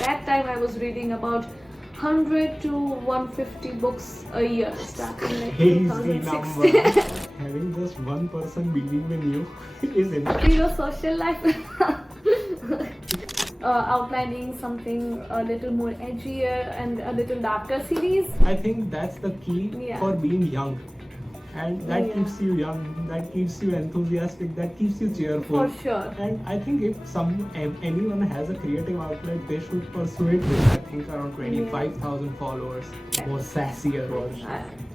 that time I was reading about 100 to 150 books a year, starting like Crazy 2016. number. Having just one person believe in you is enough. Your social life. Outlining something a little more edgier and a little darker series. I think that's the key for being young. And that keeps you young, that keeps you enthusiastic, that keeps you cheerful. For sure. And I think if anyone has a creative outlet, they should pursue it with, I think, around 25,000 followers. More sassier version.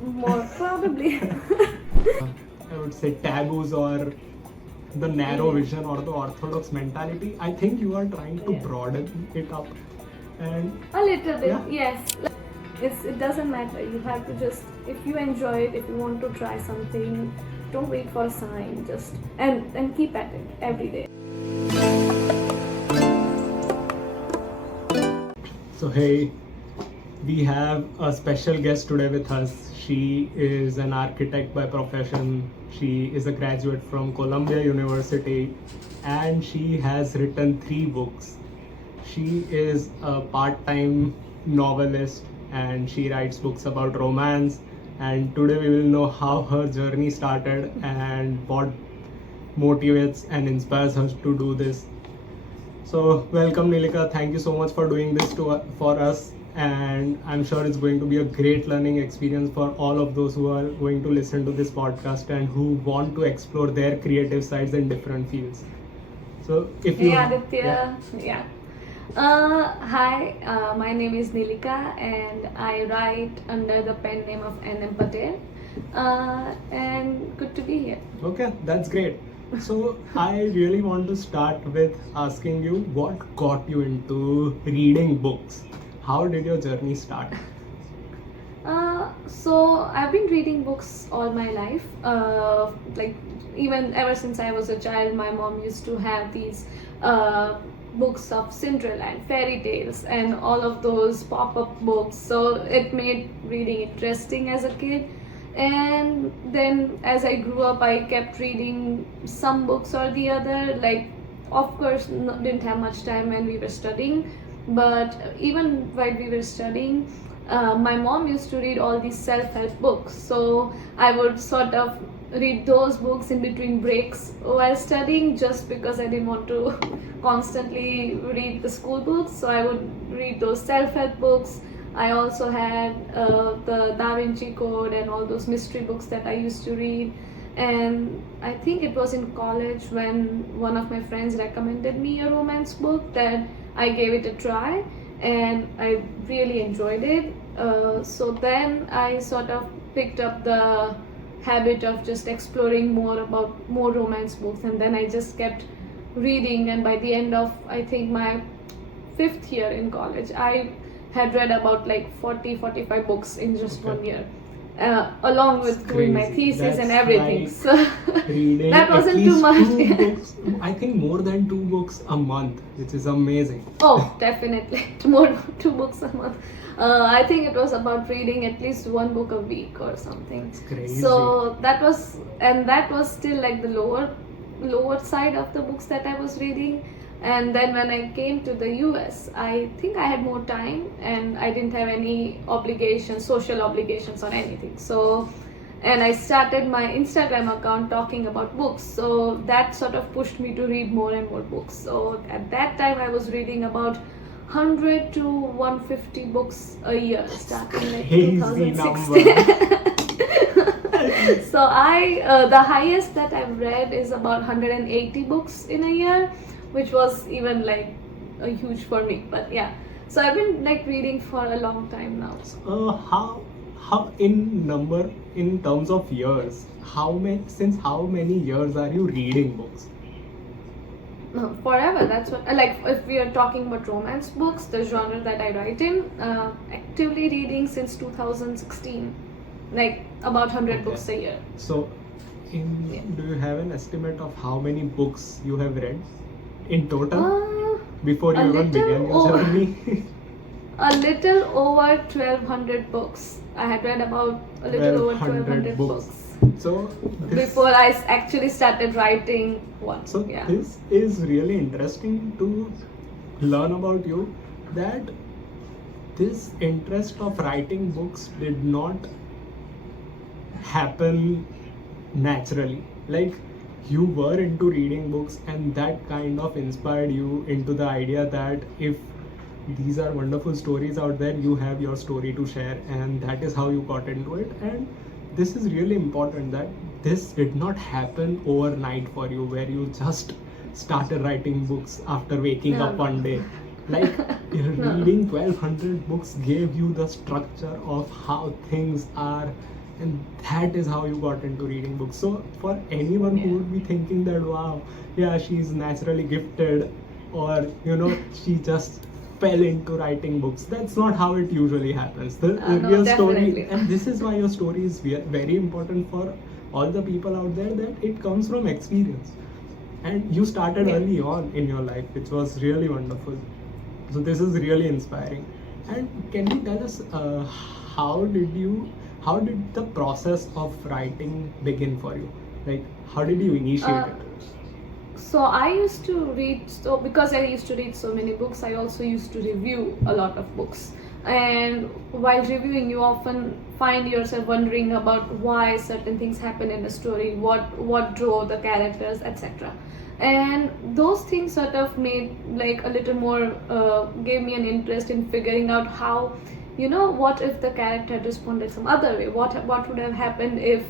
More probably. I would say taboos or the narrow vision or the orthodox mentality. I think you are trying to broaden it up. And a little bit, yes. It doesn't matter. You have to just, if you enjoy it, if you want to try something, don't wait for a sign. Just and keep at it every day. So hey, we have a special guest today with us. She is an architect by profession. She is a graduate from Columbia University and she has written 3 books. She is a part-time novelist and she writes books about romance, and today we will know how her journey started and what motivates and inspires her to do this. So welcome Nilika, thank you so much for doing this for us, and I'm sure it's going to be a great learning experience for all of those who are going to listen to this podcast and who want to explore their creative sides in different fields. So if you Hi, my name is Nilika and I write under the pen name of NM Patel, and good to be here. Okay, that's great. So I really want to start with asking you what got you into reading books. How did your journey start? So I've been reading books all my life. Like even ever since I was a child, my mom used to have these books of Cinderella and fairy tales and all of those pop-up books. So it made reading interesting as a kid. And then as I grew up, I kept reading some books or the other. Like, of course, didn't have much time when we were studying, but even while we were studying, my mom used to read all these self-help books. So I would sort of read those books in between breaks while studying, just because I didn't want to constantly read the school books. So I would read those self-help books. I also had the Da Vinci Code and all those mystery books that I used to read. And I think it was in college when one of my friends recommended me a romance book that I gave it a try, and I really enjoyed it. So then I sort of picked up the habit of just exploring more romance books, and then I just kept reading. And by the end of, I think, my 5th year in college, I had read about like 45 books in just 1 year, along with doing my thesis and everything. Like so that wasn't too much. Books, I think more than 2 books a month, which is amazing. Oh, definitely. More 2 books a month. I think it was about reading at least 1 book a week or something. It's crazy. So that was still like the lower side of the books that I was reading. And then when I came to the US, I think I had more time and I didn't have any social obligations or anything. So, and I started my Instagram account talking about books. So that sort of pushed me to read more and more books. So at that time I was reading about 100 to 150 books a year, starting like 2016. So the highest that I've read is about 180 books in a year, which was even like a huge for me. But yeah, so I've been like reading for a long time now. How in terms of years, since how many years are you reading books? No, forever. That's what, like, if we are talking about romance books, the genre that I write in, actively reading since 2016, like about 100 books a year. So do you have an estimate of how many books you have read in total before you even began your journey? A little over 1200 books. I had read about a little over 1200 books. So before I actually started writing one. So this is really interesting to learn about you. that this interest of writing books did not happen naturally. Like, you were into reading books, and that kind of inspired you into the idea that if these are wonderful stories out there, you have your story to share, and that is how you got into it. And this is really important, that this did not happen overnight for you, where you just started writing books after waking up one day. Like, reading 1200 books gave you the structure of how things are, and that is how you got into reading books. So for anyone who would be thinking that, wow, yeah, she's naturally gifted, or she just fell into writing books, that's not how it usually happens. The No, real definitely. story, and this is why your story is very important for all the people out there, that it comes from experience, and you started early on in your life, which was really wonderful. So this is really inspiring. And can you tell us, how did the process of writing begin for you? Like, how did you initiate it? So I used to read, so because I used to read so many books, I also used to review a lot of books. And while reviewing, you often find yourself wondering about why certain things happen in a story, what drove the characters, etc. And those things sort of made like a little more, gave me an interest in figuring out how, what if the character had responded some other way? What would have happened if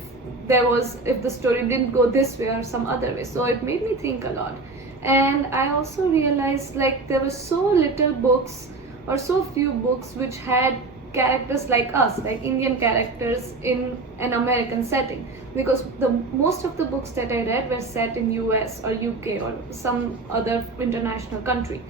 the story didn't go this way or some other way? So it made me think a lot. And I also realized, like, there were so little books, or so few books, which had characters like us, like Indian characters in an American setting, because the most of the books that I read were set in US or UK or some other international country.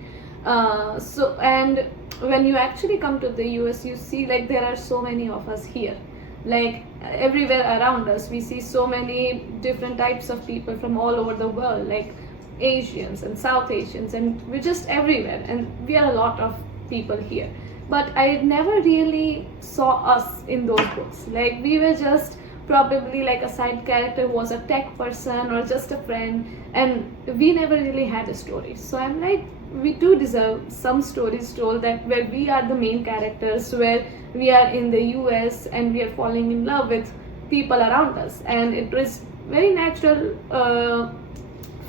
And when you actually come to the US, you see, like, there are so many of us here. Like, everywhere around us, we see so many different types of people from all over the world, like Asians and South Asians, and we're just everywhere, and we are a lot of people here. But I never really saw us in those books. Like, we were just probably like a side character who was a tech person or just a friend, and we never really had a story. So I'm like, we do deserve some stories told, that where we are the main characters, where we are in the US and we are falling in love with people around us. And it was very natural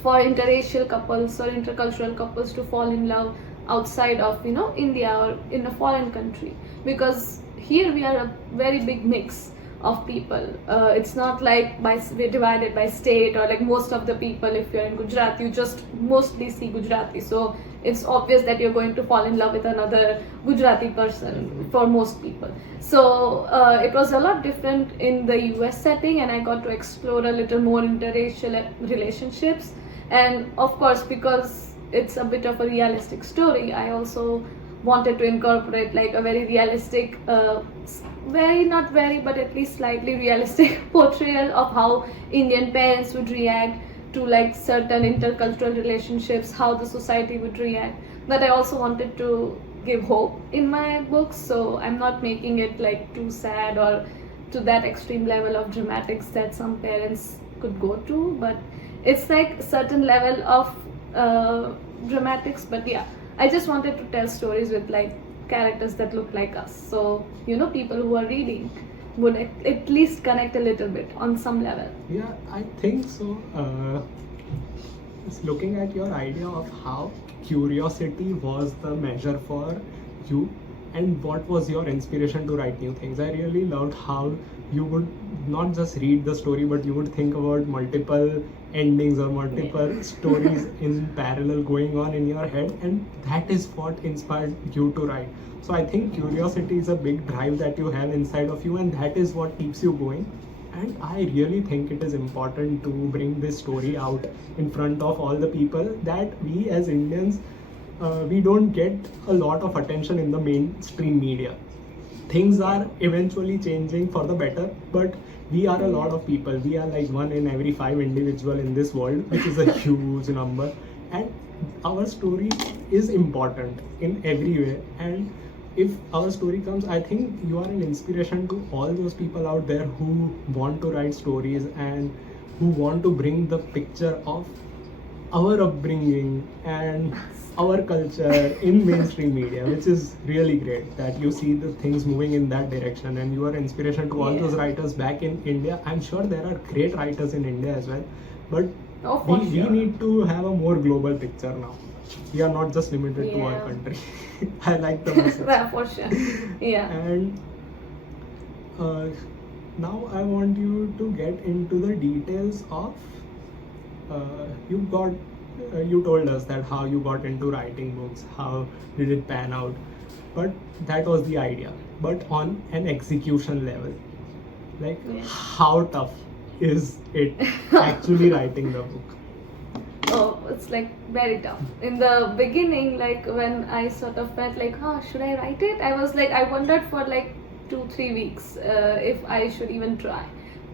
for interracial couples or intercultural couples to fall in love outside of India or in a foreign country, because here we are a very big mix of people. It's not like we're divided by state, or like most of the people, if you're in Gujarat, you just mostly see Gujarati, so it's obvious that you're going to fall in love with another Gujarati person for most people. So it was a lot different in the US setting, and I got to explore a little more interracial relationships. And of course, because it's a bit of a realistic story, I also wanted to incorporate like a very realistic, not very, but at least slightly realistic portrayal of how Indian parents would react to like certain intercultural relationships, how the society would react. But I also wanted to give hope in my books, so I'm not making it like too sad or to that extreme level of dramatics that some parents could go to, but it's like a certain level of dramatics. But yeah, I just wanted to tell stories with like characters that look like us, so people who are reading would at least connect a little bit on some level. Yeah, I think so. Just looking at your idea of how curiosity was the measure for you, and what was your inspiration to write new things, I really loved how you would not just read the story, but you would think about multiple endings or multiple stories in parallel going on in your head, and that is what inspired you to write. So I think curiosity is a big drive that you have inside of you, and that is what keeps you going. And I really think it is important to bring this story out in front of all the people, that we as Indians, we don't get a lot of attention in the mainstream media. Things are eventually changing for the better, but we are a lot of people. We are like 1 in every 5 individual in this world, which is a huge number. And our story is important in every way. And if our story comes, I think you are an inspiration to all those people out there who want to write stories and who want to bring the picture of our upbringing and our culture in mainstream media, which is really great that you see the things moving in that direction and you are inspiration to all Yeah. those writers back in India. I'm sure there are great writers in India as well, but Oh, for we sure. need to have a more global picture now. We are not just limited to our Yeah. country. I like the message. Yeah, for sure. Yeah. And now I want you to get into the details of you told us that how you got into writing books, how did it pan out, but that was the idea. But on an execution level, like Yeah. how tough is it actually writing the book? Oh, it's like very tough. In the beginning, like when I sort of felt like, oh, should I write it? I was like, I wondered for like 2-3 weeks if I should even try.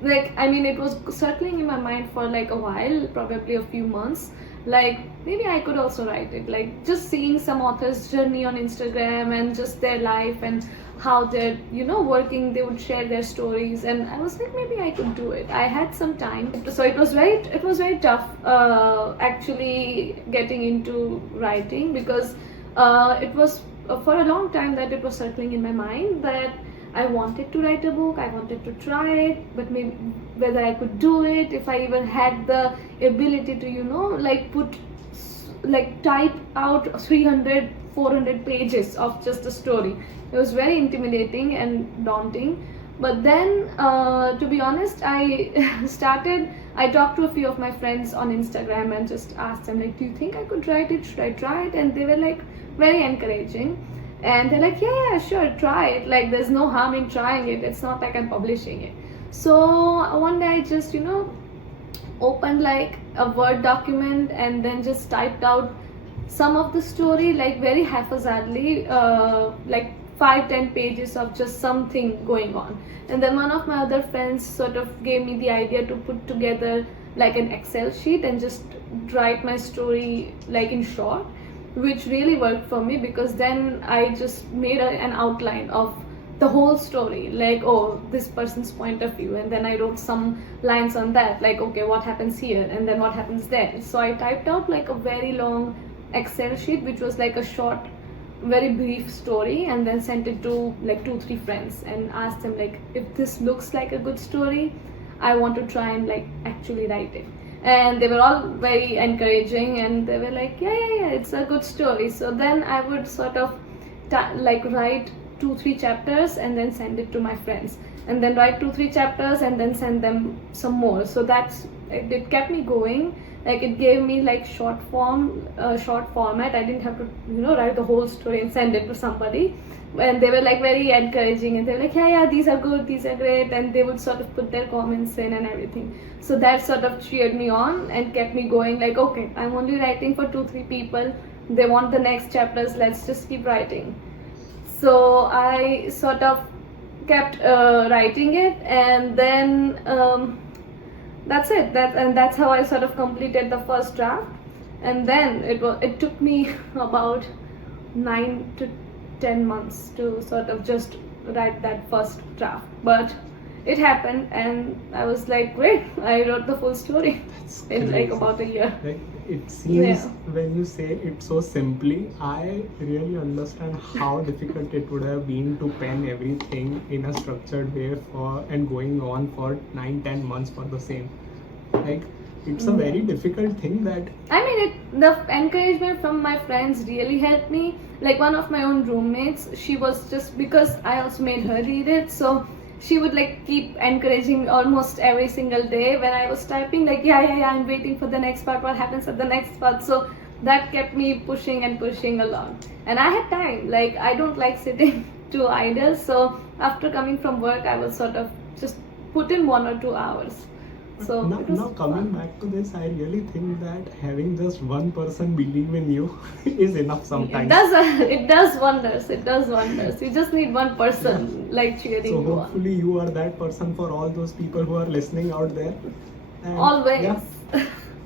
Like, I mean, it was circling in my mind for like a while, probably a few months. Like, maybe I could also write it. Like, just seeing some author's journey on Instagram and just their life and how they're, working, they would share their stories. And I was like, maybe I could do it. I had some time. So it was very tough actually getting into writing because it was for a long time that it was circling in my mind that I wanted to write a book, I wanted to try it, but maybe whether I could do it, if I even had the ability to, type out 300-400 pages of just a story. It was very intimidating and daunting. But then, to be honest, I talked to a few of my friends on Instagram and just asked them, like, do you think I could write it? Should I try it? And they were like very encouraging. And they're like, yeah, sure, try it. Like, there's no harm in trying it. It's not like I'm publishing it. So one day I just, opened like a Word document and then just typed out some of the story, like very haphazardly, like 5-10 pages of just something going on. And then one of my other friends sort of gave me the idea to put together like an Excel sheet and just write my story like in short, which really worked for me because then I just made an outline of the whole story, like, oh, this person's point of view, and then I wrote some lines on that, like, okay, what happens here and then what happens there. So I typed out like a very long Excel sheet which was like a short, very brief story, and then sent it to like 2-3 friends and asked them, like, if this looks like a good story, I want to try and like actually write it. And they were all very encouraging and they were like, yeah, it's a good story. So then I would sort of like write 2-3 chapters and then send it to my friends, and then write 2-3 chapters and then send them some more. So it kept me going. Like, it gave me like short format. I didn't have to write the whole story and send it to somebody. And they were like very encouraging and they were like, yeah, these are good, these are great, and they would sort of put their comments in and everything. So that sort of cheered me on and kept me going, like, okay, I'm only writing for 2-3 people, they want the next chapters, let's just keep writing. So I sort of kept writing it, and then that's it. That's how I sort of completed the first draft. And then it took me about 9 to 10 months to sort of just write that first draft, but it happened and I was like, great, I wrote the full story in like about a year. Like, it seems when you say it so simply, I really understand how difficult it would have been to pen everything in a structured way and going on for 9-10 months for the same. Like, it's a very difficult thing that the encouragement from my friends really helped me. Like, one of my own roommates, she was just, because I also made her read it, so she would like keep encouraging almost every single day when I was typing, like, yeah, I'm waiting for the next part, what happens at the next part. So that kept me pushing along, and I had time. Like, I don't like sitting too idle, so after coming from work I would sort of just put in 1 or 2 hours. So now coming back to this, I really think that having just one person believe in you is enough sometimes. It does wonders. You just need one person like cheering you on. So hopefully you are that person for all those people who are listening out there. And always. Yeah.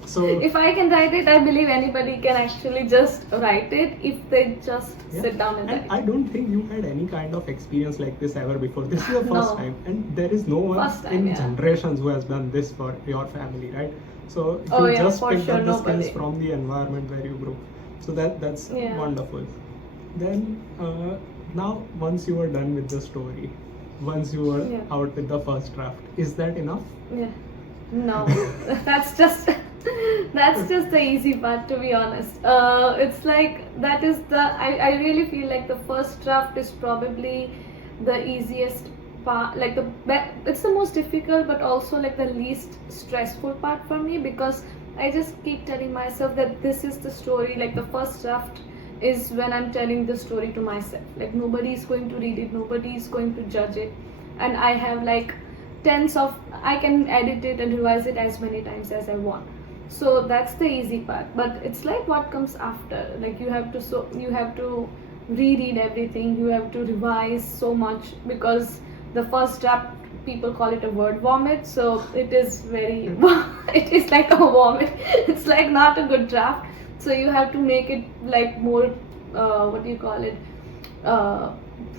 So if I can write it, I believe anybody can actually just write it if they just sit down and write. I don't think you had any kind of experience like this ever before. This is your first time, and there is no one in generations who has done this for your family, right? So Oh, you yeah, just for picked sure, up the skills nobody. from the environment where you grew. So that's Yeah. wonderful. Then now once you are done with the story, once you were Yeah. out with the first draft, is that enough? Yeah. No, that's just that's just the easy part, to be honest. It's like that is the I really feel like the first draft is probably the easiest part, like it's the most difficult, but also like the least stressful part for me, because I just keep telling myself that this is the story. Like the first draft is when I'm telling the story to myself. Like nobody is going to read it, nobody is going to judge it, and I have like tens of I can edit it and revise it as many times as I want. So that's the easy part. But it's like what comes after. Like you have to reread everything. You have to revise so much, because the first draft, people call it a word vomit. So it is very it is like a vomit. It's like not a good draft. So you have to make it like more what do you call it? Uh,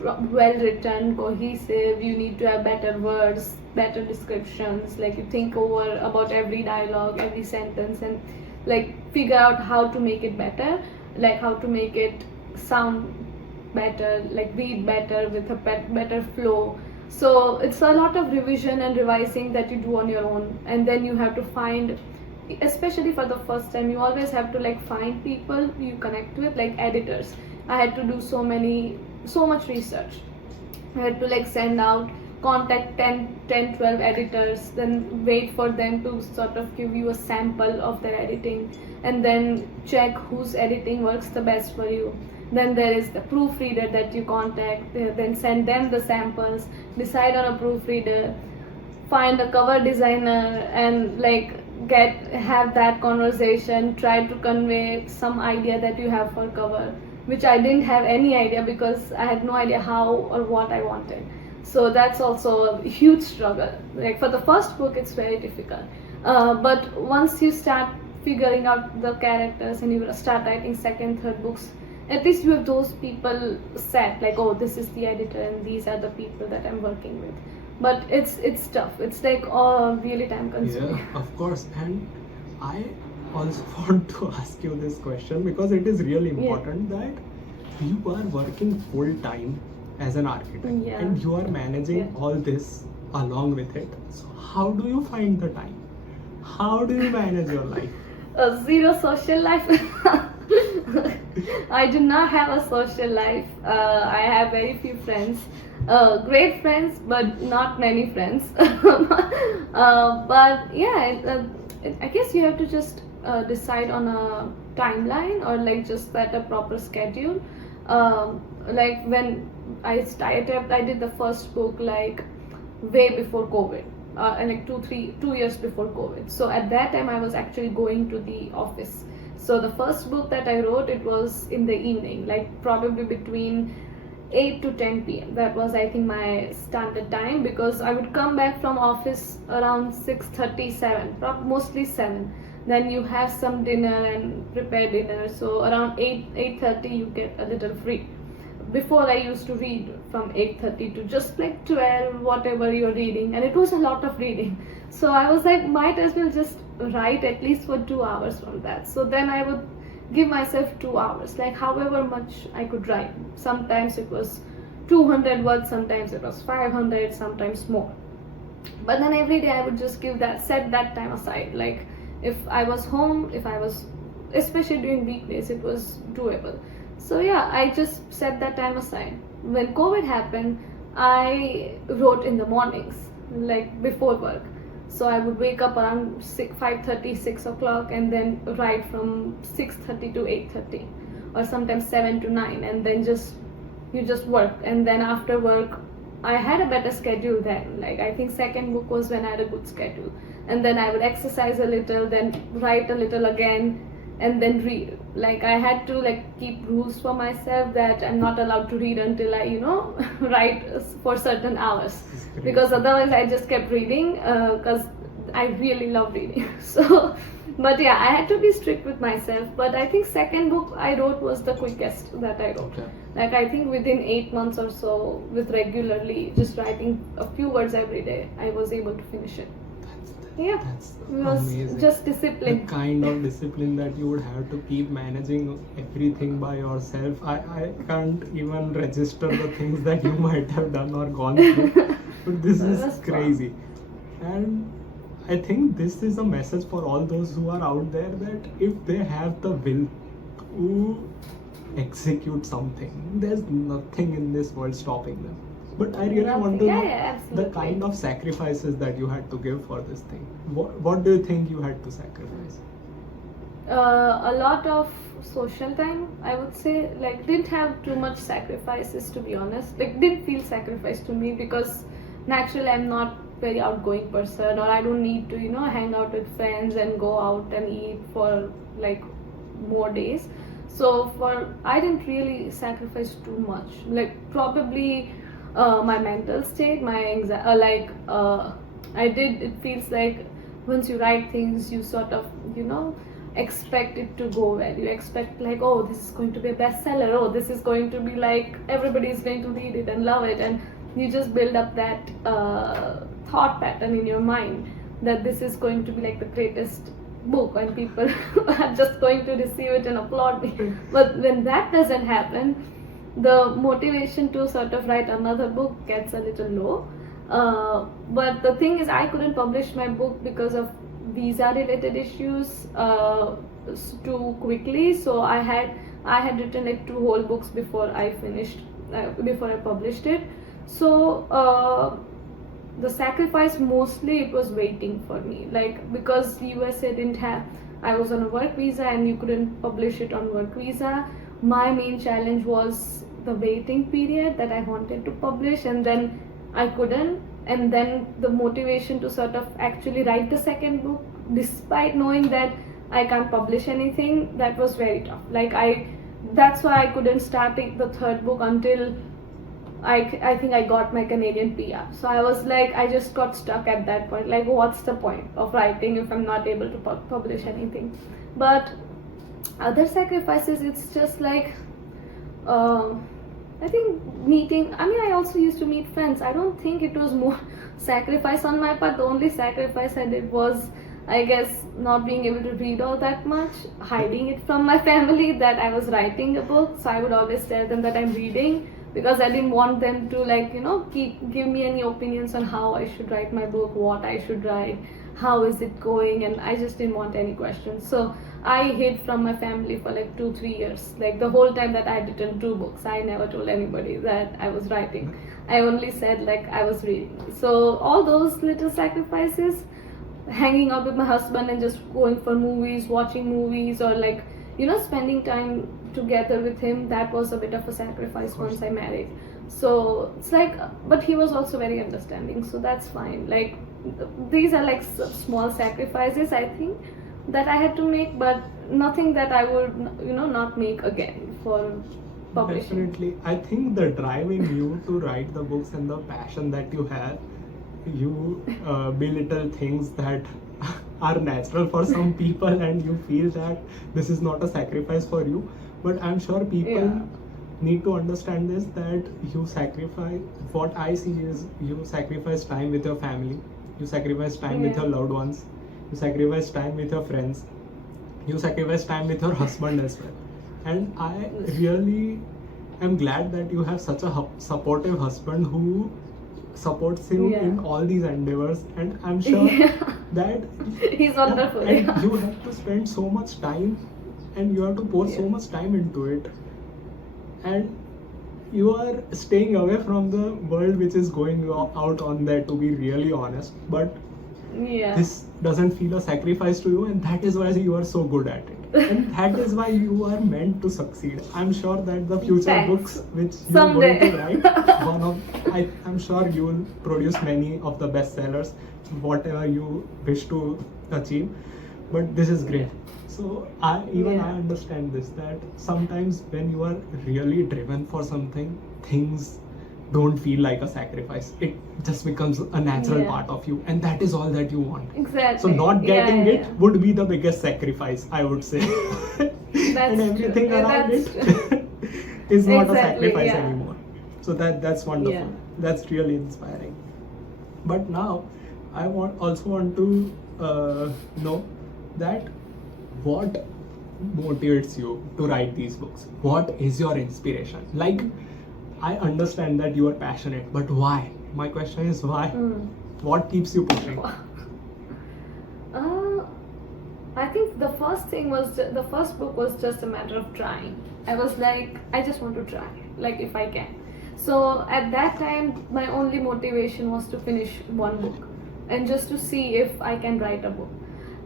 well written, cohesive. You need to have better words, better descriptions. Like you think over about every dialogue, every sentence, and like figure out how to make it better, like how to make it sound better, like read better with a better flow. So it's a lot of revision and revising that you do on your own, and then you have to find, especially for the first time, you always have to like find people you connect with, like editors. I had to do so much research. I had to like send out, contact 12 editors, then wait for them to sort of give you a sample of their editing, and then check whose editing works the best for you. Then there is the proofreader that you contact, then send them the samples, decide on a proofreader, find a cover designer, and like have that conversation, try to convey some idea that you have for cover, which I didn't have any idea, because I had no idea how or what I wanted. So that's also a huge struggle. Like for the first book, it's very difficult, but once you start figuring out the characters and you start writing second, third books, at least you have those people set, like, oh, this is the editor and these are the people that I'm working with. But it's tough. It's like really time consuming. Yeah, of course. And I also want to ask you this question, because it is really important that you are working full time as an architect, and you are managing all this along with it. So how do you find the time? How do you manage your life? Zero social life. I do not have a social life. I have very few friends. Great friends, but not many friends. But yeah, I guess you have to just decide on a timeline, or like just set a proper schedule. Like when I started, I did the first book like way before COVID. And like 2 years before COVID. So at that time I was actually going to the office. So the first book that I wrote, it was in the evening, like probably between 8 to 10 p.m. That was, I think, my standard time, because I would come back from office around 6:37, mostly 7. Then you have some dinner and prepare dinner. So around 8:30 you get a little free. Before I used to read from 8:30 to just like 12, whatever you're reading, and it was a lot of reading. So I was like, might as well just write at least for 2 hours from that. So then I would give myself 2 hours, like however much I could write. Sometimes it was 200 words, sometimes it was 500, sometimes more. But then every day I would just set that time aside. Like if I was home, especially during weekdays, it was doable. So yeah, I just set that time aside. When COVID happened, I wrote in the mornings, like before work. So I would wake up around 5:30, 6 o'clock, and then write from 6:30 to 8:30, or sometimes 7 to 9, and then you just work. And then after work, I had a better schedule then. Like I think second book was when I had a good schedule, and then I would exercise a little, then write a little again, and then read. Like I had to like keep rules for myself that I'm not allowed to read until I write for certain hours, because otherwise I just kept reading, because I really love reading. So but yeah, I had to be strict with myself. But I think second book I wrote was the quickest that I wrote. Okay. Like I think within 8 months or so, with regularly just writing a few words every day, I was able to finish it. Yeah, That's it was amazing. just The discipline. kind of discipline that you would have to keep managing everything by yourself. I can't even register the things that you might have done or gone through. But this It is was fun. crazy. And I think this is a message for all those who are out there, that if they have the will to execute something, there's nothing in this world stopping them. But I really want to Yeah, know yeah, the absolutely. kind of sacrifices that you had to give for this thing. What do you think you had to sacrifice? A lot of social time, I would say. Like, didn't have too much sacrifices, to be honest. Like, didn't feel sacrifice to me because naturally I'm not very outgoing person, or I don't need to, hang out with friends and go out and eat for like more days. So I didn't really sacrifice too much. Like, probably my mental state, my anxiety, I did. It feels like once you write things, you sort of, expect it to go well. You expect, like, oh, this is going to be a bestseller. Oh, this is going to be like everybody is going to read it and love it, and you just build up that thought pattern in your mind that this is going to be like the greatest book and people are just going to receive it and applaud me. But when that doesn't happen, the motivation to sort of write another book gets a little low. But the thing is, I couldn't publish my book because of visa related issues too quickly. So I had written like 2 whole books before I finished, before I published it. So the sacrifice, mostly it was waiting for me, like, because USA didn't have, I was on a work visa and you couldn't publish it on work visa. My main challenge was the waiting period, that I wanted to publish and then I couldn't, and then the motivation to sort of actually write the second book despite knowing that I can't publish anything, that was very tough. Like, that's why I couldn't start the third book until I think I got my Canadian PR. So I was like, I just got stuck at that point. Like, what's the point of writing if I'm not able to publish anything? But other sacrifices, it's just like, I think meeting. I mean, I also used to meet friends. I don't think it was more sacrifice on my part. The only sacrifice I did was, I guess, not being able to read all that much, hiding it from my family that I was writing a book. So I would always tell them that I'm reading, because I didn't want them to, like, give me any opinions on how I should write my book, what I should write, how is it going, and I just didn't want any questions. So I hid from my family for like 2-3 years. Like, the whole time that I had written 2 books, I never told anybody that I was writing. I only said like I was reading. So all those little sacrifices, hanging out with my husband and just going for movies, watching movies, or like, spending time together with him, that was a bit of a sacrifice once I married. So it's like, but he was also very understanding, so that's fine. Like, these are like small sacrifices, I think, that I had to make, but nothing that I would, not make again for publishing. Definitely. I think the drive in you to write the books and the passion that you have, you belittle things that are natural for some people, and you feel that this is not a sacrifice for you. But I'm sure people Yeah. need to understand this, that you sacrifice, what I see is, you sacrifice time with your family, you sacrifice time with Yeah. your loved ones, you sacrifice time with your friends, you sacrifice time with your husband as well. And I really am glad that you have such a supportive husband who supports you Yeah. in all these endeavors, and I'm sure Yeah. that He's wonderful. and Yeah. you have to spend so much time, and you have to pour so Yeah. much time into it, and you are staying away from the world which is going out on there, to be really honest. But Yeah. this doesn't feel a sacrifice to you, and that is why you are so good at it, and that is why you are meant to succeed. I'm sure that the future Thanks. books which you are Someday. going to write, I'm sure you will produce many of the bestsellers, whatever you wish to achieve. But this is great. So I Yeah. understand this, that sometimes when you are really driven for something, things don't feel like a sacrifice. It just becomes a natural Yeah. part of you, and that is all that you want. Exactly. So not getting Yeah, it yeah. would be the biggest sacrifice, I would say. That's And everything true. around That's it is not a Exactly, sacrifice yeah. anymore. So that's wonderful. Yeah. That's really inspiring. But now, also want to know that what motivates you to write these books. What is your inspiration? Like, I understand that you are passionate, but why? My question is why? What keeps you pushing? I think the first book was just a matter of trying. I was like, I just want to try, like if I can. So at that time, my only motivation was to finish one book and just to see if I can write a book.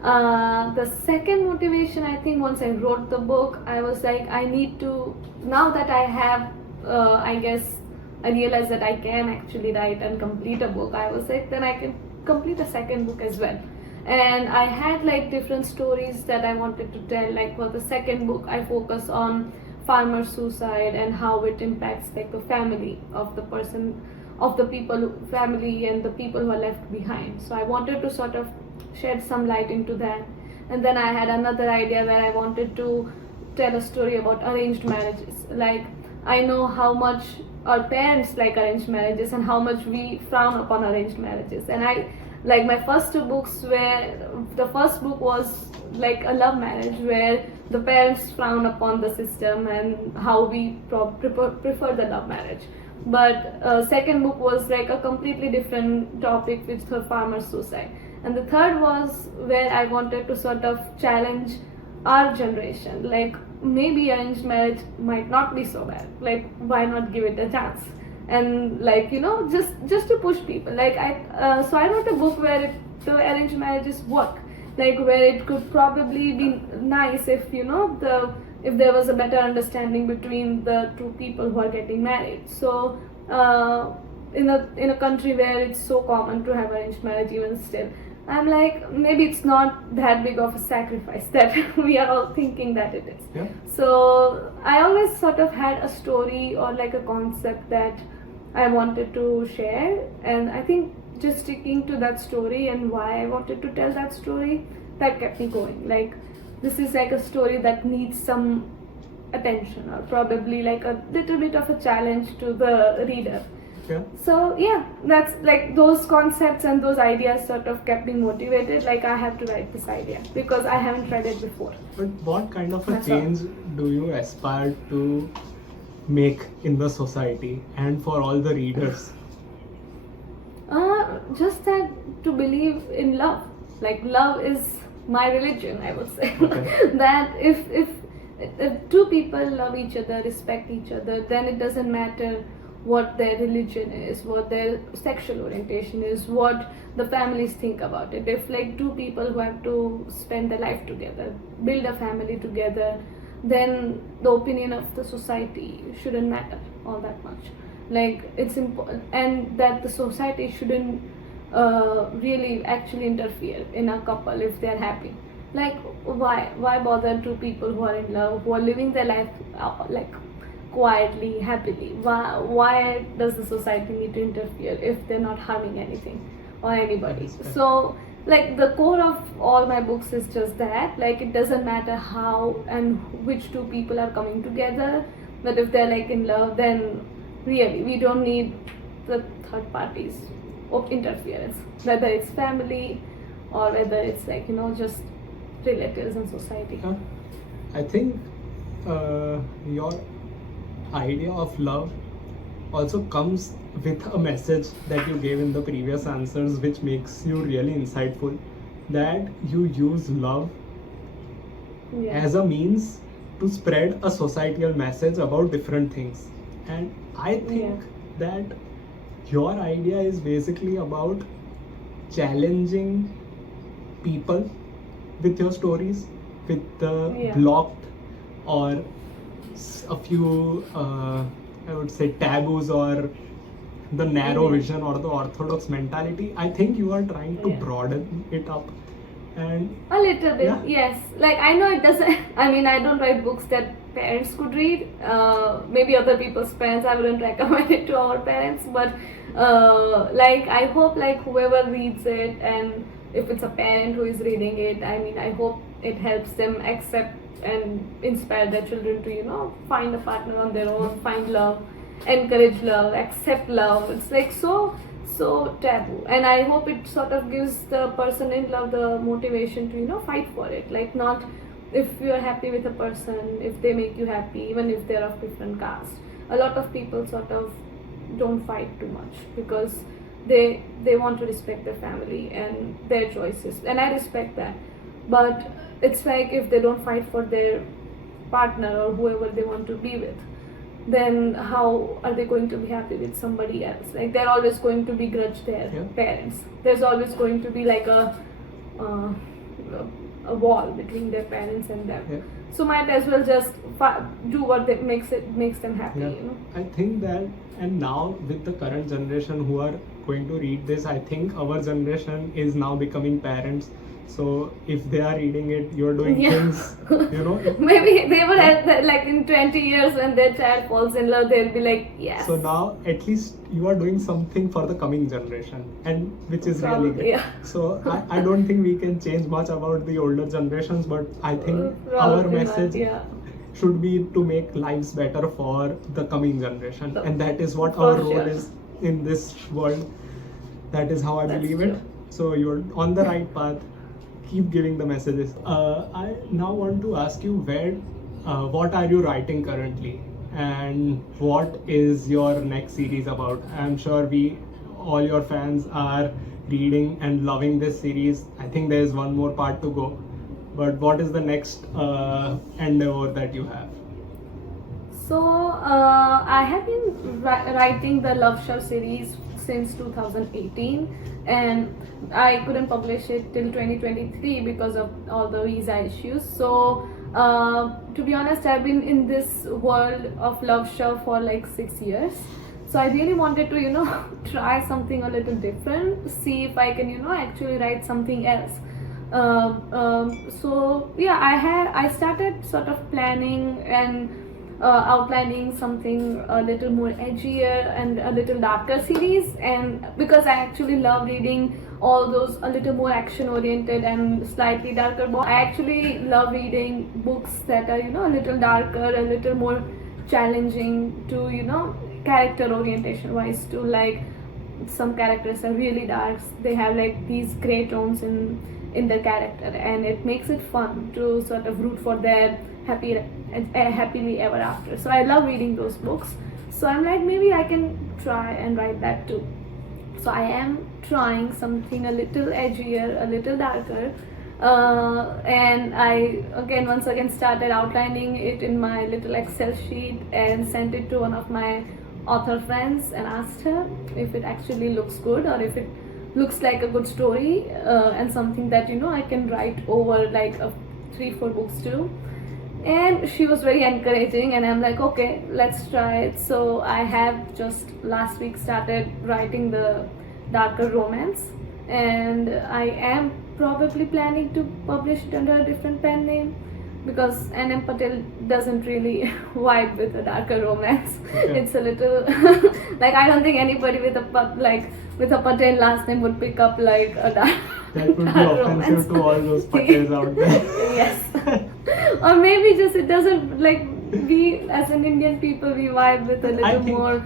The second motivation, I think, once I wrote the book, I was like, I need to, now that I have, I guess, I realized that I can actually write and complete a book. I was like, then I can complete a second book as well. And I had like different stories that I wanted to tell. Like for the second book, I focus on farmer suicide and how it impacts like the family of the person, of the people, family and the people who are left behind. So I wanted to sort of shed some light into that. And then I had another idea where I wanted to tell a story about arranged marriages. Like, I know how much our parents like arranged marriages and how much we frown upon arranged marriages. And I, like, my first two books were, the first book was like a love marriage where the parents frown upon the system and how we prefer the love marriage. But second book was like a completely different topic, with her farmer suicide. And the third was where I wanted to sort of challenge our generation. Like, maybe arranged marriage might not be so bad. Like, why not give it a chance? And like, you know, just to push people. Like so I wrote a book where the arranged marriages work. Like, where it could probably be nice if, you know, if there was a better understanding between the two people who are getting married. So in a country where it's so common to have arranged marriage, even still, I'm like, maybe it's not that big of a sacrifice that we are all thinking that it is. Yeah. So I always sort of had a story or like a concept that I wanted to share, and I think just sticking to that story and why I wanted to tell that story, that kept me going. Like, this is like a story that needs some attention, or probably like a little bit of a challenge to the reader. Yeah. So yeah, that's like those concepts and those ideas sort of kept me motivated. Like, I have to write this idea because I haven't read it before. But what kind of a That's all. change do you aspire to make in the society and for all the readers? Just that, to believe in love. Like, love is my religion, I would say. Okay. That if two people love each other, respect each other, then it doesn't matter what their religion is, what their sexual orientation is, what the families think about it. If like two people who have to spend their life together, build a family together, then the opinion of the society shouldn't matter all that much. Like, it's important, and that the society shouldn't really actually interfere in a couple if they're happy. Like, why bother two people who are in love, who are living their life like quietly, happily? Why does the society need to interfere if they're not harming anything or anybody? So like, the core of all my books is just that. Like, it doesn't matter how and which two people are coming together, but if they're like in love, then really we don't need the third parties of interference, whether it's family or whether it's like, you know, just relatives and society. Yeah. I think your idea of love also comes with a message that you gave in the previous answers, which makes you really insightful, that you use love Yeah. as a means to spread a societal message about different things. And I think that your idea is basically about challenging people with your stories, with the blocked or a few I would say taboos or the narrow vision or the orthodox mentality. I think you are trying to broaden it up. And a little bit, Yeah. yes. Like, I know it doesn't, I mean, I don't write books that parents could read. Maybe other people's parents, I wouldn't recommend it to our parents. But like, I hope like whoever reads it, and if it's a parent who is reading it, I mean, I hope it helps them accept and inspire their children to, you know, find a partner on their own, find love, encourage love, accept love. It's like so so taboo. And I hope it sort of gives the person in love the motivation to fight for it. Like, not if you're happy with a person, if they make you happy, even if they're of different caste. A lot of people sort of don't fight too much because they want to respect their family and their choices, and I respect that. But it's like, if they don't fight for their partner or whoever they want to be with, then how are they going to be happy with somebody else? Like, they're always going to begrudge their parents. There's always going to be like a wall between their parents and them. So might as well just do what makes them happy. I think that, and now with the current generation who are going to read this, I think our generation is now becoming parents. So if they are reading it, you're doing things, Maybe they will have like in 20 years when their child falls in love, they'll be like, yes. So now at least you are doing something for the coming generation, and which is really great. So I don't think we can change much about the older generations, but I think our message should be to make lives better for the coming generation, and that is what our role is in this world. That is how I believe it. So you're on the right path. Keep giving the messages. I now want to ask you, what are you writing currently, and what is your next series about? I'm sure all your fans are reading and loving this series. I think there is one more part to go, but what is the next endeavor that you have? So I have been writing the Love Shove series since 2018, and I couldn't publish it till 2023 because of all the visa issues. So to be honest, I've been in this world of Love Shove for like 6 years. So I really wanted to try something a little different, see if I can actually write something else. So yeah, I started sort of planning and outlining something a little more edgier and a little darker series, and because I actually love reading all those a little more action oriented and slightly darker books. I actually love reading books that are a little darker, a little more challenging to character orientation wise too. Like, some characters are really dark, they have like these gray tones in their character, and it makes it fun to sort of root for their happily ever after. So I love reading those books. So I'm like, maybe I can try and write that too. So I am trying something a little edgier, a little darker, and I once again started outlining it in my little Excel sheet and sent it to one of my author friends and asked her if it actually looks good, or if it looks like a good story and something that I can write over like 3-4 books too. And she was very encouraging, and I'm like, okay, let's try it. So I have just last week started writing the darker romance, and I am probably planning to publish it under a different pen name, because NM Patel doesn't really vibe with a darker romance. It's a little like, I don't think anybody with a Patel last name would pick up like a dark. That would be offensive to all those Patels out there. Yes. Or maybe just it doesn't, like, we as an Indian people, we vibe with a little more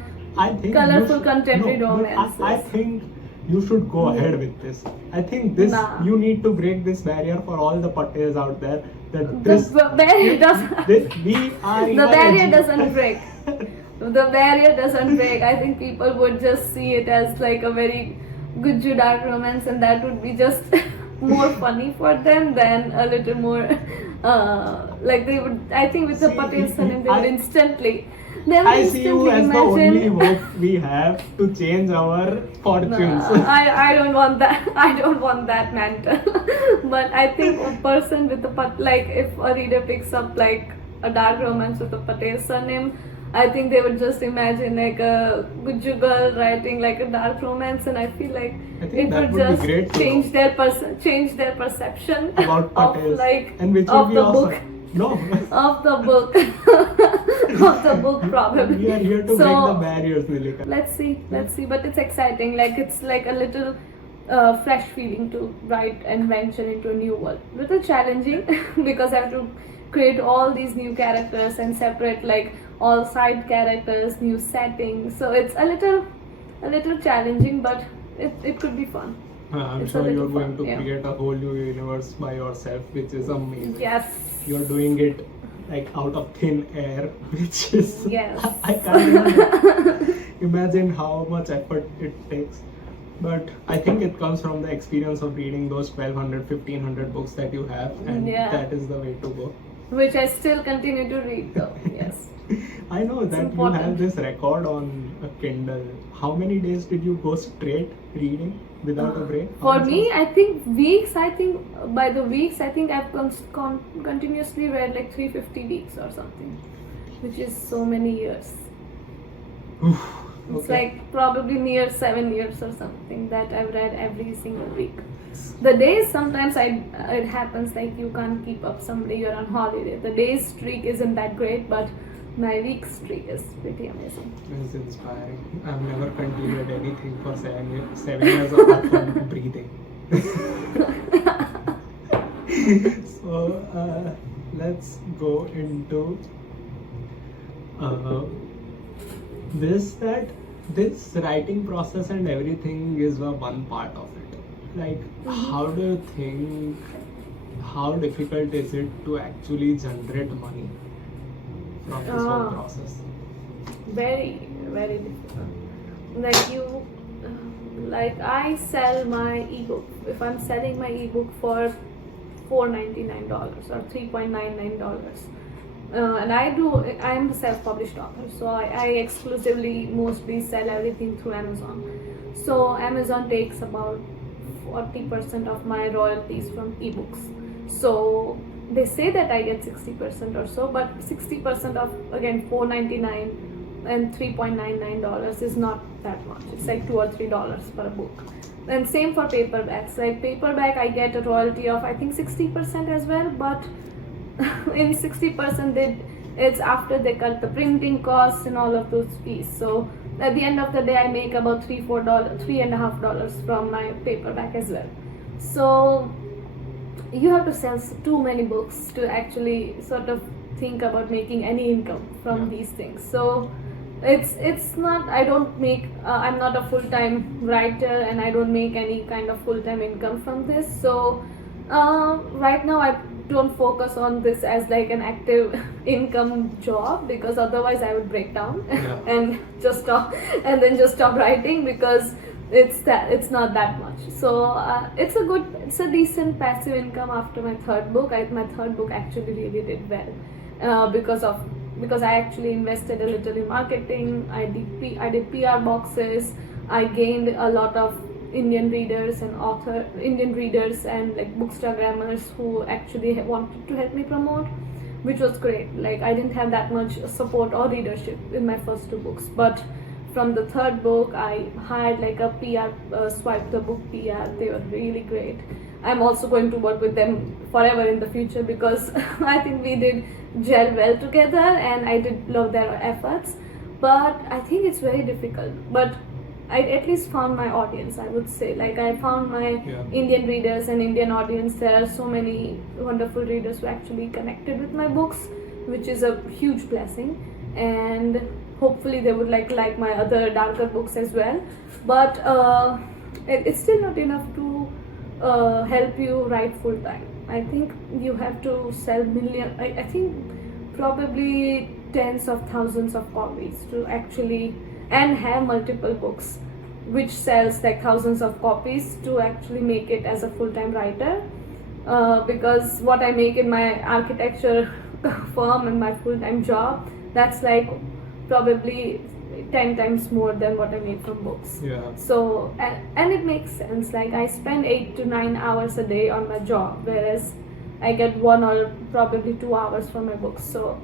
colorful contemporary romances. I think you should go ahead with this. I think you need to break this barrier for all the Patels out there. That the barrier doesn't break. The barrier doesn't break. I think people would just see it as like a very good dark romance, and that would be just more funny for them than a little more like they would. I think with the Patel surname, they would instantly. I see you as the only hope we have to change our fortunes. I don't want that. I don't want that mantle. But I think a person with like, if a reader picks up like a dark romance with a Patel surname, I think they would just imagine like a Guju girl writing like a dark romance, and I feel like it would just change their perception about of like and which of would be the awesome. book. No. Of the book. Of the book, probably. We are here to break the barriers, Nilika. Let's see. But it's exciting. Like, it's like a little fresh feeling to write and venture into a new world. Little challenging because I have to create all these new characters and separate like all side characters, new settings. So it's a little challenging, but it could be fun. I'm It's a sure little you're going fun, to yeah. create a whole new universe by yourself, which is amazing. Yes. You're doing it like out of thin air, which is Yes. I can't even imagine how much effort it takes. But I think it comes from the experience of reading those 1200, 1500 books that you have, and Yeah. that is the way to go. Which I still continue to read though. Yes. I know that you important. have this record on a Kindle. How many days did you go straight reading without a break? How For much me, was- I think weeks. I think by the weeks, I think I've continuously read like 350 weeks or something, which is so many years. It's Okay. like probably near 7 years or something that I've read every single week. The days sometimes it happens like you can't keep up. Someday you're on holiday. The days streak isn't that great, but my week streak is pretty amazing. It's inspiring. I've never continued anything for 7 years. 7 years apart from breathing. So let's go into this writing process and everything is one part of it. Like, how do you think? How difficult is it to actually generate money from this whole process? Very, very difficult. Like I sell my ebook. If I'm selling my ebook for $4.99 or $3.99, and I'm a self-published author, so I exclusively mostly sell everything through Amazon. So Amazon takes about 40% of my royalties from ebooks. So they say that I get 60% or so, but 60% of again $4.99 and $3.99 is not that much. It's like $2 or $3 per book. And same for paperbacks. Like paperback, I get a royalty of I think 60% as well, but in 60% it's after they cut the printing costs and all of those fees. So at the end of the day, I make about $3.5 from my paperback as well. So you have to sell too many books to actually sort of think about making any income from these things. So it's not, I don't make I'm not a full-time writer, and I don't make any kind of full-time income from this. So right now I don't focus on this as like an active income job, because otherwise I would break down and just stop writing, because it's not that much. So it's a decent passive income after my third book. My third book actually really did well because I actually invested a little in marketing. I did PR boxes. I gained a lot of Indian readers and like bookstagrammers who actually wanted to help me promote, which was great. Like I didn't have that much support or readership in my first two books, but from the third book I hired like a PR, Swipe the Book PR. They were really great. I'm also going to work with them forever in the future, because I think we did gel well together and I did love their efforts. But I think it's very difficult, but I at least found my audience, I would say. Like I found my Indian readers and Indian audience. There are so many wonderful readers who actually connected with my books, which is a huge blessing, and hopefully they would like my other darker books as well. But it's still not enough to help you write full time. I think you have to sell I think probably tens of thousands of copies to actually, and have multiple books which sells like thousands of copies to actually make it as a full-time writer, because what I make in my architecture firm and my full-time job, that's like probably 10 times more than what I make from books. So and it makes sense. Like I spend 8 to 9 hours a day on my job, whereas I get 1 or probably 2 hours from my books. So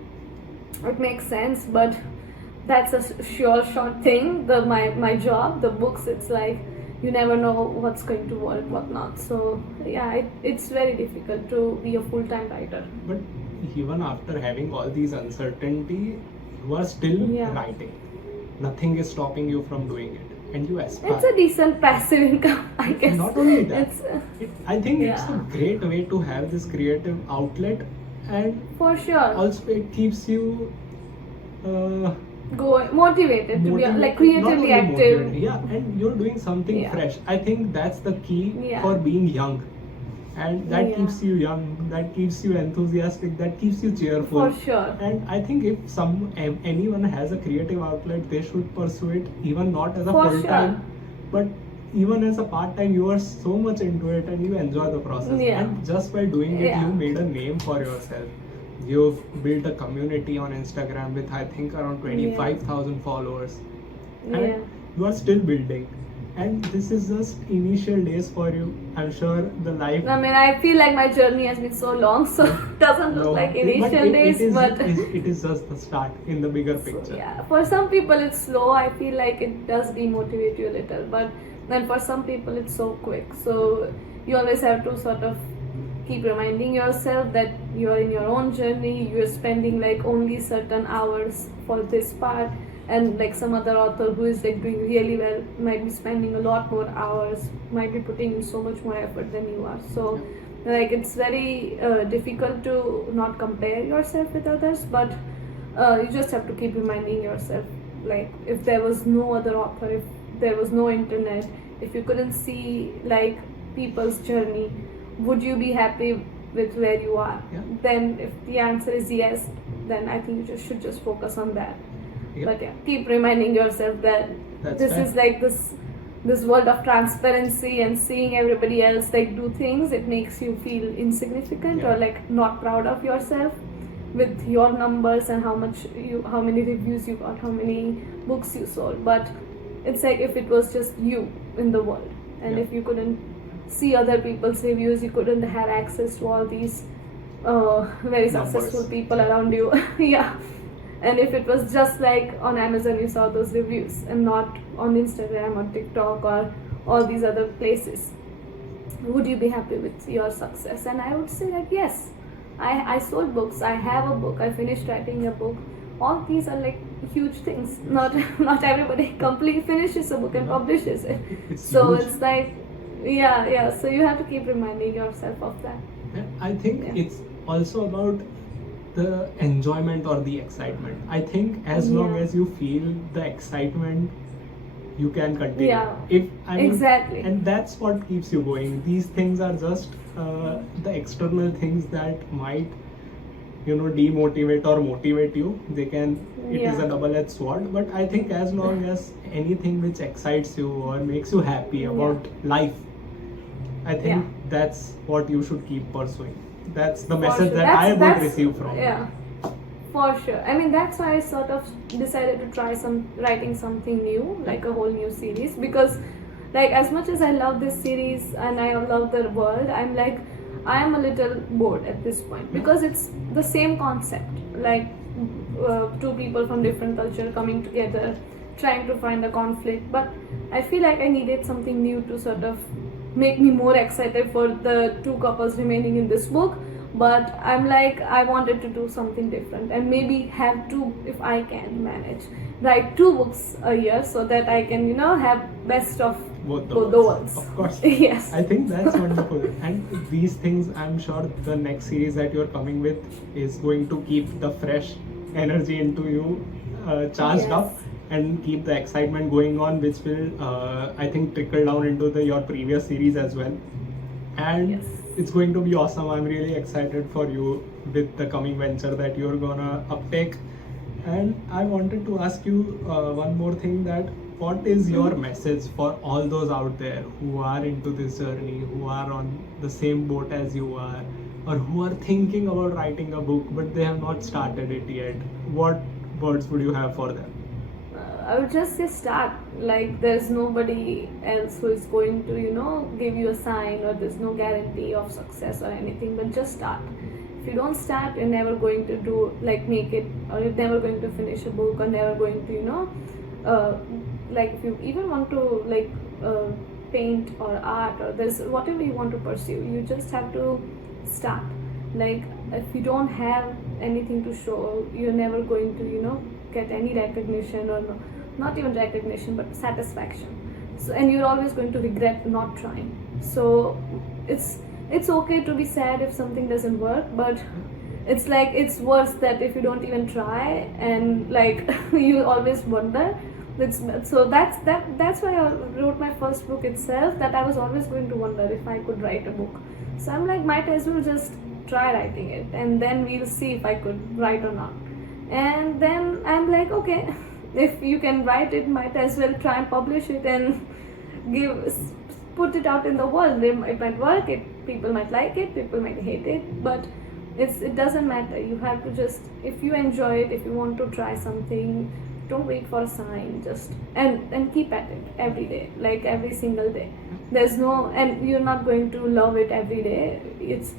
it makes sense, but that's a sure short thing. My job, the books, it's like you never know what's going to work, what not. So yeah, it's very difficult to be a full-time writer. But even after having all these uncertainty, you are still writing. Nothing is stopping you from doing it, and you aspire. It's a decent passive income, I guess. Not only that, I think it's a great way to have this creative outlet, and for sure also it keeps you motivated to be like not creatively only active. motivated, yeah, and you're doing something Yeah. fresh. I think that's the key Yeah. for being young, and that Yeah. keeps you young, that keeps you enthusiastic, that keeps you cheerful. For sure. And I think if anyone has a creative outlet, they should pursue it, even not as a For full sure. time, but even as a part time. You are so much into it and you enjoy the process. Yeah. And just by doing it, Yeah. you made a name for yourself. You've built a community on Instagram with I think around 25,000 followers. Yeah. And you are still building. And this is just initial days for you. I'm sure the life. I mean, I feel like my journey has been so long, so it doesn't look like initial days, but it is just the start in the bigger picture. yeah, for some people it's slow. I feel like it does demotivate you a little, but then for some people it's so quick. So you always have to sort of keep reminding yourself that you're in your own journey. You're spending like only certain hours for this part, and like some other author who is like doing really well might be spending a lot more hours, might be putting in so much more effort than you are. So like it's very difficult to not compare yourself with others, but you just have to keep reminding yourself, like if there was no other author, if there was no internet, if you couldn't see like people's journey, would you be happy with where you are? Yeah. Then if the answer is yes, then I think you should just focus on that. Yeah. But yeah, keep reminding yourself that That's this fair. is like this world of transparency, and seeing everybody else like do things, it makes you feel insignificant Yeah. or like not proud of yourself with your numbers and how many reviews you got, how many books you sold. But it's like if it was just you in the world, and Yeah. if you couldn't see other people's reviews, you couldn't have access to all these very Numbers. successful people around you. Yeah. And if it was just like on Amazon you saw those reviews and not on Instagram or TikTok or all these other places, would you be happy with your success? And I would say that yes, I sold books, I have a book, I finished writing a book. All these are like huge things. Not everybody completely finishes a book and publishes it. It's So huge. it's like yeah. So you have to keep reminding yourself of that. Yeah, I think Yeah. it's also about the enjoyment or the excitement. I think as long Yeah. as you feel the excitement, you can continue. Yeah. Exactly. And that's what keeps you going. These things are just the external things that might, demotivate or motivate you. They can. It is Yeah. a double-edged sword. But I think as long as anything which excites you or makes you happy about life, I think Yeah. that's what you should keep pursuing. That's the For message sure. that I would receive from you. Yeah, for sure. I mean, that's why I sort of decided to try writing something new, like a whole new series, because like as much as I love this series and I love the world, I'm like I am a little bored at this point because it's the same concept, like two people from different culture coming together, trying to find a conflict. But I feel like I needed something new to sort of make me more excited for the two couples remaining in this book. But I'm like, I wanted to do something different and maybe have two, if I can manage, write two books a year so that I can, have best of Both the both worlds. the worlds. Of course. Yes. I think that's wonderful. And these things, I'm sure the next series that you're coming with is going to keep the fresh energy into you charged Yes. up and keep the excitement going on, which will, I think, trickle down into your previous series as well. And Yes. it's going to be awesome. I'm really excited for you with the coming venture that you're gonna uptake. And I wanted to ask you one more thing, that what is your message for all those out there who are into this journey, who are on the same boat as you are, or who are thinking about writing a book but they have not started it yet? What words would you have for them? I would just say start. Like there's nobody else who is going to, give you a sign, or there's no guarantee of success or anything, but just start. If you don't start, you're never going to make it, or you're never going to finish a book, or never going to, like if you even want to paint or art, or there's whatever you want to pursue, you just have to start. Like if you don't have anything to show, you're never going to, get any recognition, or not even recognition, but satisfaction. So, and you're always going to regret not trying. So it's okay to be sad if something doesn't work, but it's like it's worse that if you don't even try, and like you always wonder. That's why I wrote my first book itself, that I was always going to wonder if I could write a book. So I'm like, might as well just try writing it, and then we'll see if I could write or not. And then I'm like, okay, if you can write it, might as well try and publish it and put it out in the world. It might work, people might like it, people might hate it, but it doesn't matter. You have to just, if you enjoy it, if you want to try something, don't wait for a sign, just and keep at it every day, like every single day. There's no, and you're not going to love it every day.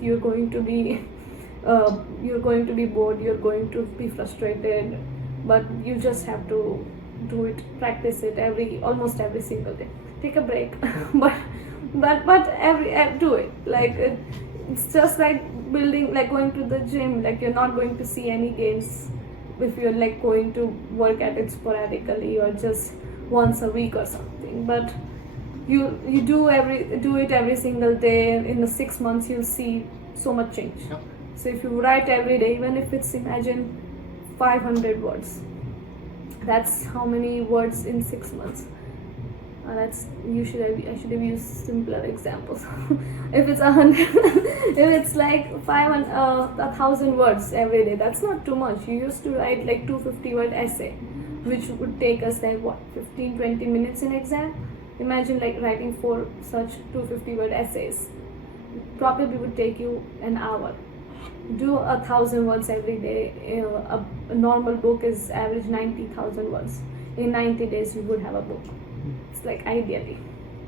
You're going to be bored, you're going to be frustrated, but you just have to do it, practice it almost every single day. Take a break, but do it. Like it's just like building, like going to the gym. Like you're not going to see any gains if you're like going to work at it sporadically or just once a week or something. But you do it every single day. In the 6 months, you'll see so much change. Yeah. So if you write every day, even if it's, imagine 500 words, that's how many words in 6 months. I should have used simpler examples. If it's 100, if it's like 1,000 words every day, that's not too much. You used to write like 250-word essay, which would take us like 15-20 minutes in exam. Imagine like writing 4 such 250-word essays. Probably would take you an hour. Do 1,000 words every day. A normal book is average 90,000 words. In 90 days, you would have a book. It's like ideally.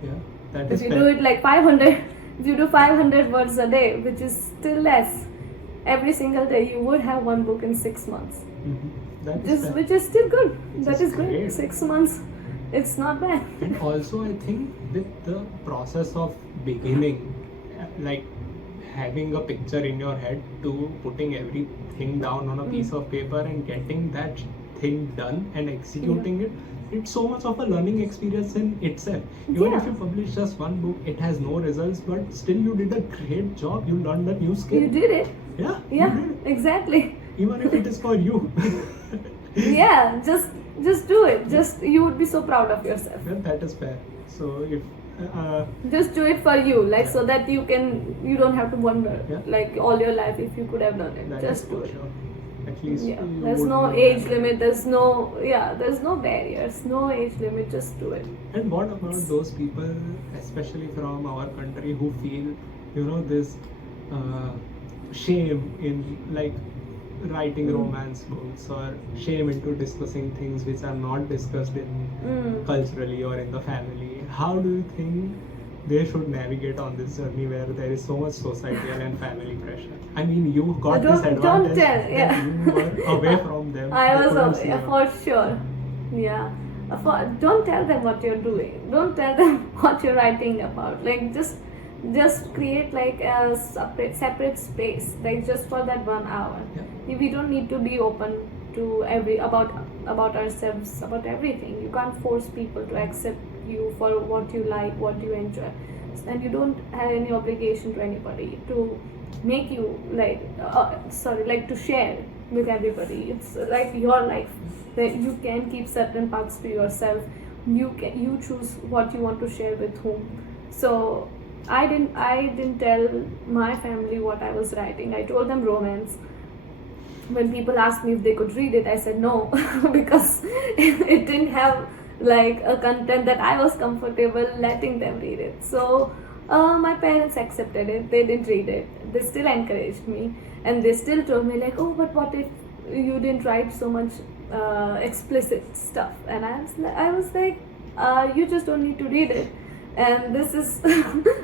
Yeah, that If is you fair. do it like 500, if you do 500 words a day, which is still less, every single day, you would have one book in 6 months. That is fair. Which is still good. Which That is is great. great. 6 months, it's not bad. And also, I think with the process of beginning, like having a picture in your head to putting everything down on a piece of paper and getting that thing done and executing it, it's so much of a learning experience in itself. Even if you publish just one book, it has no results, but still you did a great job. You learned a new skill. You did it. Yeah. Yeah, You did. exactly. Even if it is for you. Yeah, just do it. You would be so proud of yourself. Well, that is fair. So if Just do it for you, like so that you don't have to wonder, like all your life if you could have done it. that Just is do for it. sure. At least Yeah, you there's would no know age that. limit. There's no barriers. No age limit. Just do it. And what about those people, especially from our country, who feel, this shame in like writing romance books, or shame into discussing things which are not discussed in culturally or in the family? How do you think they should navigate on this journey where there is so much societal and family pressure? I mean, you got this Don't advantage tell, that yeah. you were away from them. I They couldn't was see you. for sure. Yeah. Don't tell them what you're doing. Don't tell them what you're writing about. Like just create like a separate space, like just for that 1 hour. Yeah. We don't need to be open to about ourselves, about everything. You can't force people to accept you for what you like, what you enjoy, and you don't have any obligation to anybody to make you like to share with everybody. It's like your life, that you can keep certain parts to yourself. You choose what you want to share with whom. So I didn't tell my family what I was writing. I told them romance. When people asked me if they could read it, I said no because it didn't have like a content that I was comfortable letting them read it. So my parents accepted it. They didn't read it. They still encouraged me, and they still told me like, oh, but what if you didn't write so much explicit stuff? And I was like, you just don't need to read it. And this is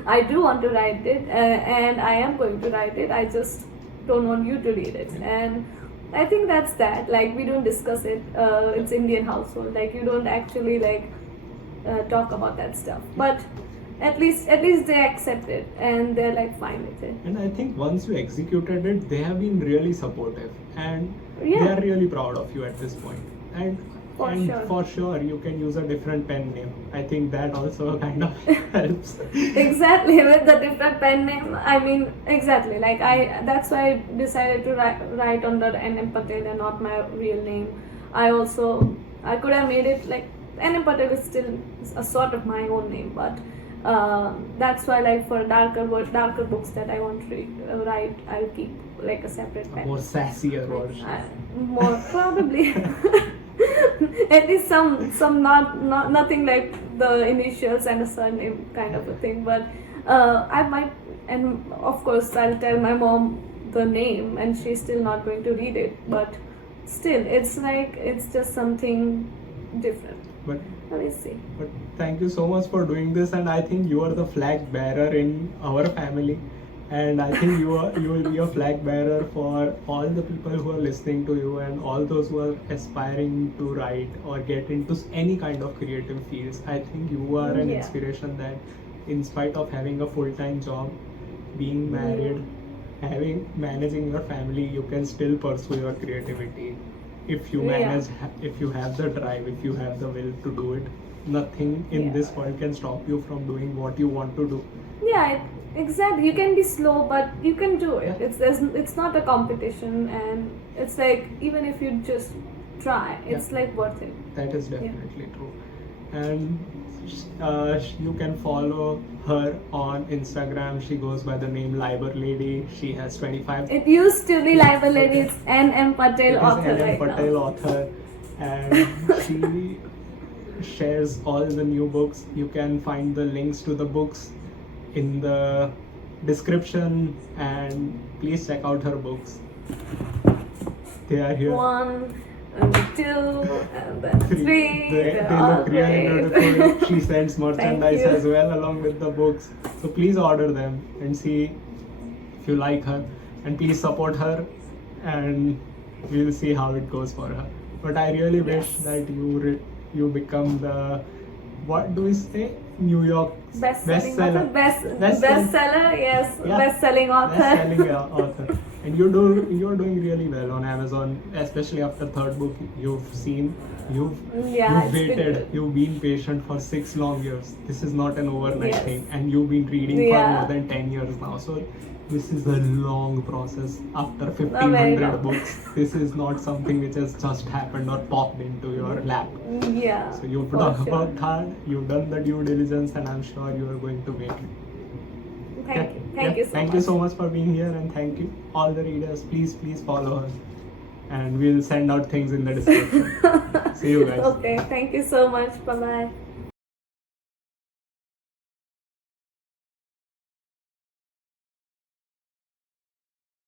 I do want to write it, and I am going to write it. I just don't want you to read it. And I think that's that. Like, we don't discuss it. It's Indian household. Like, you don't actually like talk about that stuff. But at least they accept it, and they're like fine with it. And I think once you executed it, they have been really supportive, and they Yeah. are really proud of you at this point. And And sure. for sure, you can use a different pen name. I think that also kind of helps. Exactly, with the different pen name. I mean, exactly. Like that's why I decided to write under NM Patel and not my real name. I could have made it like NM Patel is still a sort of my own name, but that's why like for darker books that I want to write, I'll keep like a separate A pen. more sassier version. More probably. At least some not nothing like the initials and a surname kind of a thing, but I might, and of course I'll tell my mom the name and she's still not going to read it, but still it's like it's just something different. But Let me see. But thank you so much for doing this, and I think you are the flag bearer in our family, and I think you will be a flag bearer for all the people who are listening to you and all those who are aspiring to write or get into any kind of creative fields. I think you are an Yeah. inspiration that, in spite of having a full-time job, being married, managing your family, you can still pursue your creativity. If you manage, if you have the drive, if you have the will to do it, nothing in Yeah. this world can stop you from doing what you want to do. Yeah, exactly. You can be slow, but you can do it. Yeah. It's not a competition, and it's like even if you just try, it's like worth it. That is definitely true. And you can follow her on Instagram. She goes by the name Liber Lady. She has 25. It used to be Liber Lady. It's NM Patel It is author NM right Patel now. author, and she shares all the new books. You can find the links to the books in the description, and please check out her books. They are here. 1 and 2 and then 3. They They're all look really great. beautiful. She sends merchandise you. as well along with the books. So please order them and see if you like her. And please support her, and we'll see how it goes for her. But I really wish Yes. that you become the, what do we say? New York Bestseller. Bestseller. Bestseller, yes. Yeah. Best-selling author. Best-selling author. And you're doing really well on Amazon, especially after third book. You've Yeah, it's been waited, good. you've been patient for 6 long years. This is not an overnight Yes. thing, and you've been reading for Yeah. more than 10 years now. So this is a long process. After very 1500 long. books, this is not something which has just happened or popped into your lap. Yeah. So you've for done sure. worked hard, you've done the due diligence, and I'm sure you are going to make it. Thank you so Thank much. you so much for being here, and thank you all the readers. Please follow her, and we'll send out things in the description. See you guys. Okay, thank you so much. Bye bye.